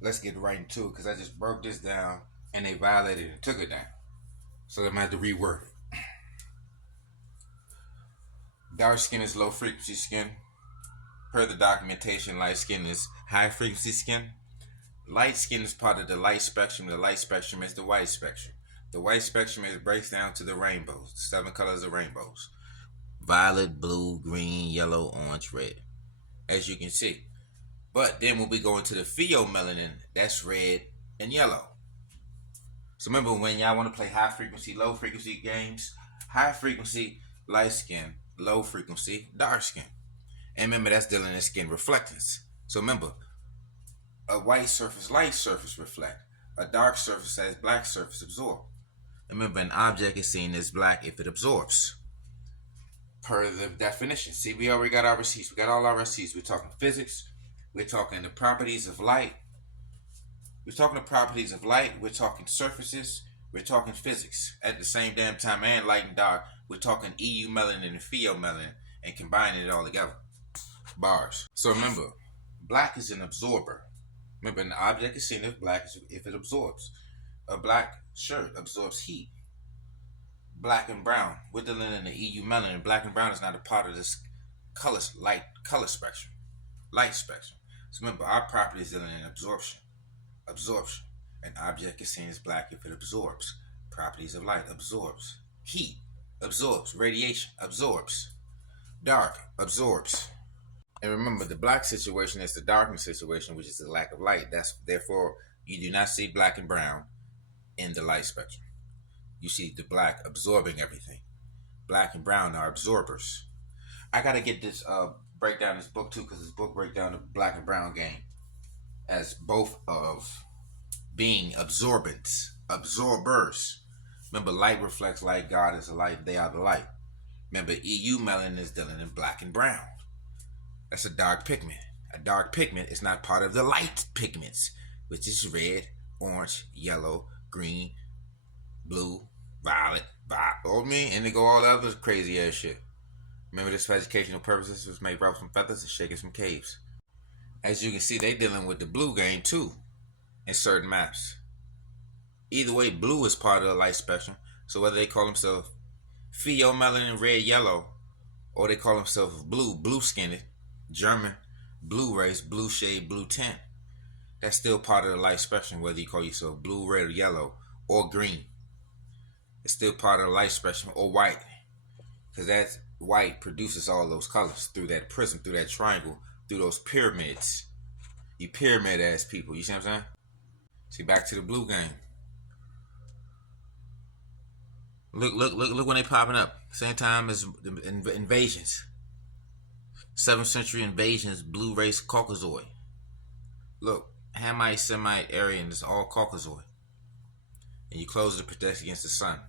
Let's get right into it because I just broke this down and they violated and took it down. So I'm gonna have to reword it. Dark skin is low frequency skin. Per the documentation, light skin is high frequency skin. Light skin is part of the light spectrum. The light spectrum is the white spectrum. The white spectrum is breaks down to the rainbows, 7 colors of rainbows: violet, blue, green, yellow, orange, red. As you can see. But then when we go into the pheomelanin, that's red and yellow. So remember when y'all want to play high frequency, low frequency games, high frequency, light skin, low frequency, dark skin. And remember that's dealing in skin reflectance. So remember, a white surface, light surface reflect. A dark surface has black surface absorb. Remember, an object is seen as black if it absorbs. Per the definition. See, we already got our receipts. We got all our receipts. We're talking physics. We're talking the properties of light. We're talking the properties of light. We're talking surfaces. We're talking physics. At the same damn time, and light and dark, we're talking EU melanin and pheomelanin and combining it all together. Bars. So remember, black is an absorber. Remember, an object is seen as black if it absorbs. A black shirt absorbs heat. Black and brown. We're dealing in the EU melanin. Black and brown is not a part of this color spectrum, light spectrum. So remember, our property is dealing in absorption. Absorption. An object is seen as black if it absorbs. Properties of light: absorbs. Heat absorbs. Radiation absorbs. Dark absorbs. And remember, the black situation is the darkness situation, which is the lack of light. That's therefore you do not see black and brown in the light spectrum. You see the black absorbing everything. Black and brown are absorbers. I gotta get this break down this book too, because this book break down the black and brown game as both of being absorbents, absorbers. Remember, light reflects light. God is the light. They are the light. Remember, EU melanin is dealing in black and brown. That's a dark pigment. A dark pigment is not part of the light pigments, which is red, orange, yellow, green, blue, violet, and they go all the other crazy ass shit. Remember, this for educational purposes was made from feathers and shaking some caves. As you can see, they dealing with the blue game too in certain maps. Either way, blue is part of the light spectrum. So whether they call themselves pheomelanin, red, yellow, or they call themselves blue skinned, German, blue race, blue shade, blue tint, that's still part of the light spectrum, whether you call yourself blue, red, yellow, or green. It's still part of the light spectrum, or white, because that white produces all those colors through that prism, through that triangle, through those pyramids. You pyramid ass people, you see what I'm saying? See, back to the blue game. Look when they popping up. Same time as the invasions. 7th century invasions, blue race, Caucasoid. Look, Hamite, Semite, Aryan is all Caucasoid. And you close it to protect against the sun.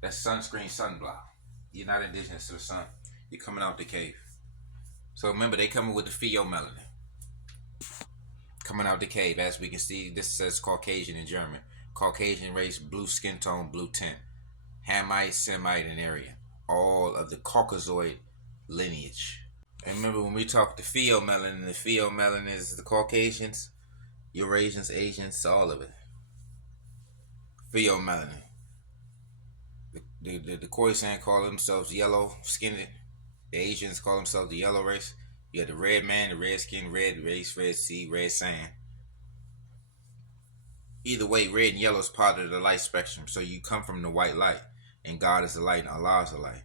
That's sunscreen, sunblock. You're not indigenous to the sun. You're coming out the cave. So remember, they coming with the pheomelanin. Coming out the cave. As we can see, this says Caucasian in German. Caucasian race, blue skin tone, blue tint. Hamite, Semite, and Aryan. All of the Caucasoid lineage. And remember, when we talk the pheomelanin is the Caucasians, Eurasians, Asians, all of it. Pheomelanin. The Khoisan call themselves yellow skinned. The Asians call themselves the yellow race. You got the red man, the red skin, red race, red sea, red sand. Either way, red and yellow is part of the light spectrum. So you come from the white light, and God is the light, and Allah is the light.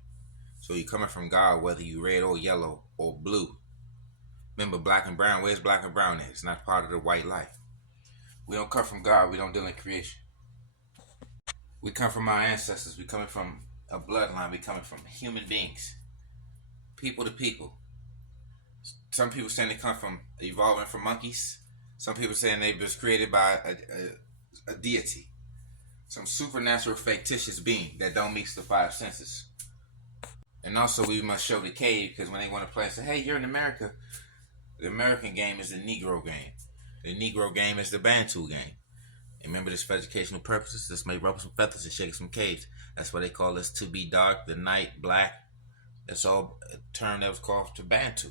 So you're coming from God, whether you red or yellow or blue. Remember, black and brown. Where's black and brown at? It's not part of the white light. We don't come from God. We don't deal in creation. We come from our ancestors. We coming from a bloodline. We coming from human beings, people to people. Some people saying they come from evolving from monkeys. Some people saying they was created by a deity, some supernatural fictitious being that don't mix the 5 senses. And also, we must show the cave, because when they want to play and say, hey, you're in America, the American game is the Negro game. The Negro game is the Bantu game. And remember, this for educational purposes. This may rub some feathers and shake some caves. That's why they call this to be dark, the night, black. That's all a term that was called to Bantu.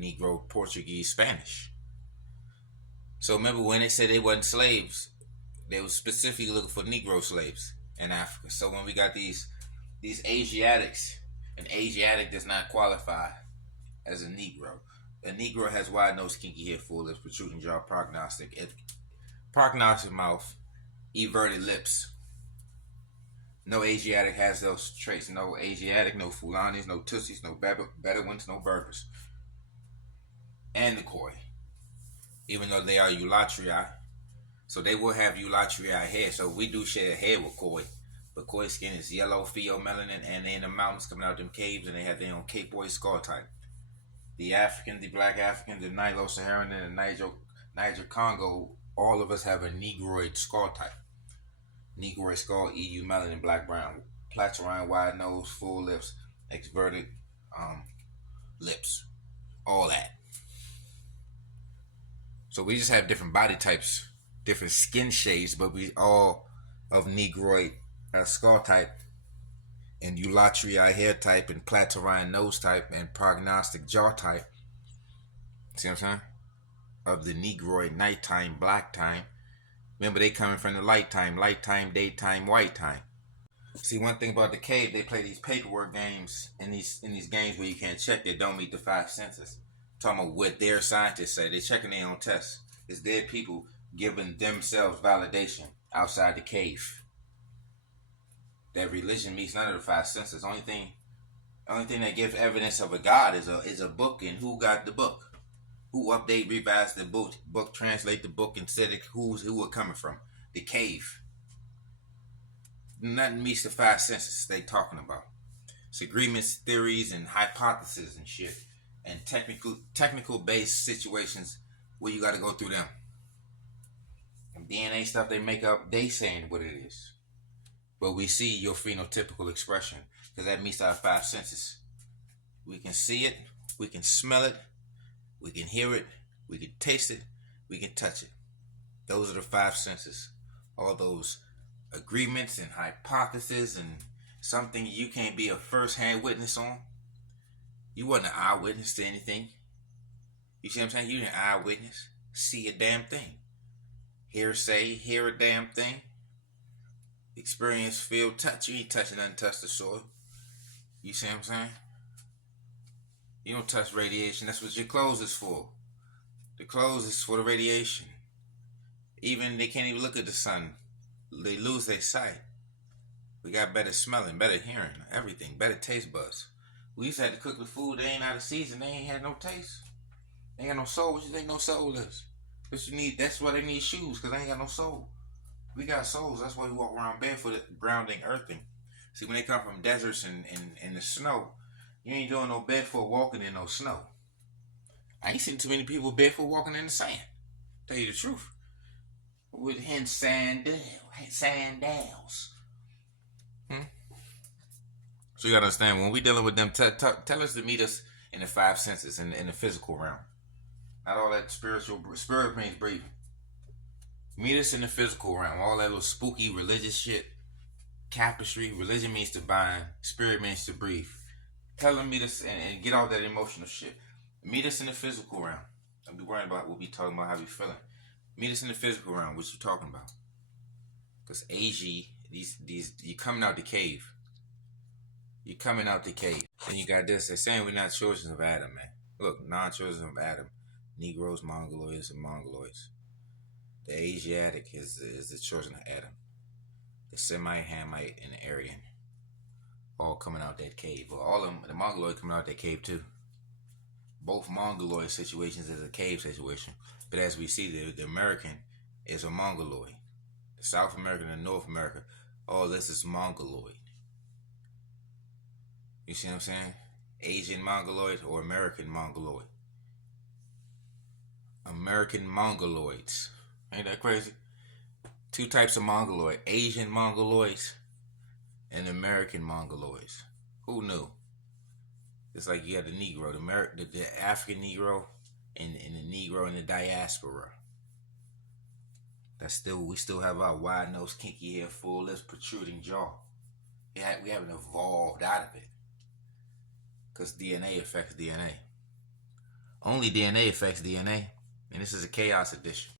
Negro, Portuguese, Spanish. So remember when they said they wasn't slaves, they was specifically looking for Negro slaves in Africa. So when we got these Asiatics, an Asiatic does not qualify as a Negro. A Negro has wide nose, kinky hair, full lips, protruding jaw, prognostic mouth, everted lips. No Asiatic has those traits. No Asiatic, no Fulanis, no Tutsies, no Bedouins, no Berbers. And the Khoi, even though they are Eulatria. So they will have Eulatria hair. So we do share hair with Khoi. But Khoi skin is yellow, pheomelanin, and they in the mountains coming out them caves, and they have their own Cape Boy skull type. The African, the Black African, the Nilo-Saharan, and the Niger Congo, all of us have a Negroid skull type. Negroid skull, EU melanin, black brown, platurine, wide nose, full lips, exverted lips, all that. So we just have different body types, different skin shades, but we all of Negroid skull type, and Eulatria hair type, and platurine nose type, and prognostic jaw type. See what I'm saying? Of the Negroid nighttime, black time. Remember, they coming from the light time, daytime, white time. See, one thing about the cave, they play these paperwork games in these games where you can't check that don't meet the five senses. Talking about what their scientists say. They're checking their own tests. It's dead people giving themselves validation outside the cave. That religion meets none of the five senses. Only thing that gives evidence of a God is a book, and who got the book. Who update, revise the book, translate the book, and said who it coming from. The cave. Nothing meets the five senses they talking about. It's agreements, theories, and hypotheses and shit. And technical based situations where you got to go through them. And DNA stuff they make up, they saying what it is. But we see your phenotypical expression because that meets our five senses. We can see it, we can smell it, we can hear it, we can taste it, we can touch it. Those are the five senses. All those agreements and hypotheses and something you can't be a first-hand witness on. You wasn't an eyewitness to anything. You see what I'm saying? You didn't eyewitness. See a damn thing. Hear a damn thing. Experience, feel, touch. You ain't touching nothing, touch the soil. You see what I'm saying? You don't touch radiation. That's what your clothes is for. The clothes is for the radiation. Even they can't even look at the sun. They lose their sight. We got better smelling, better hearing, everything, better taste buds. We used to have to cook the food. They ain't out of season. They ain't had no taste. They ain't got no soul. What you think no soul is? But you need. That's why they need shoes, because they ain't got no soul. We got souls. That's why we walk around barefoot, grounding, earthing. See, when they come from deserts and the snow, you ain't doing no barefoot walking in no snow. I ain't seen too many people barefoot walking in the sand. Tell you the truth. With sandals. So you gotta understand, when we dealing with them, tell us to meet us in the five senses, in the physical realm. Not all that spirit means breathing. Meet us in the physical realm. All that little spooky religious shit. Tapestry. Religion means to bind. Spirit means to breathe. Tell them meet us and get all that emotional shit. Meet us in the physical realm. Don't be worrying about what we talking about, how we feeling. Meet us in the physical realm. What you talking about? Because AG, you coming out the cave. You coming out the cave. And you got this. They're saying we're not children of Adam, man. Look, non-children of Adam. Negroes, Mongoloids, and Mongoloids. The Asiatic is the children of Adam. The Semite, and the Aryan. All coming out that cave. Well, all of them, the Mongoloid coming out that cave too. Both Mongoloid situations is a cave situation. But as we see, the American is a Mongoloid. The South American and North America, all this is Mongoloid. You see what I'm saying? Asian Mongoloid or American Mongoloid. American Mongoloids. Ain't that crazy? Two types of Mongoloid. Asian Mongoloids and American Mongoloids. Who knew? It's like you got the Negro, the African Negro, and the Negro in the diaspora. We still have our wide nose, kinky hair, full lips, protruding jaw. We haven't evolved out of it. Because DNA affects DNA. Only DNA affects DNA. And this is a chaos edition.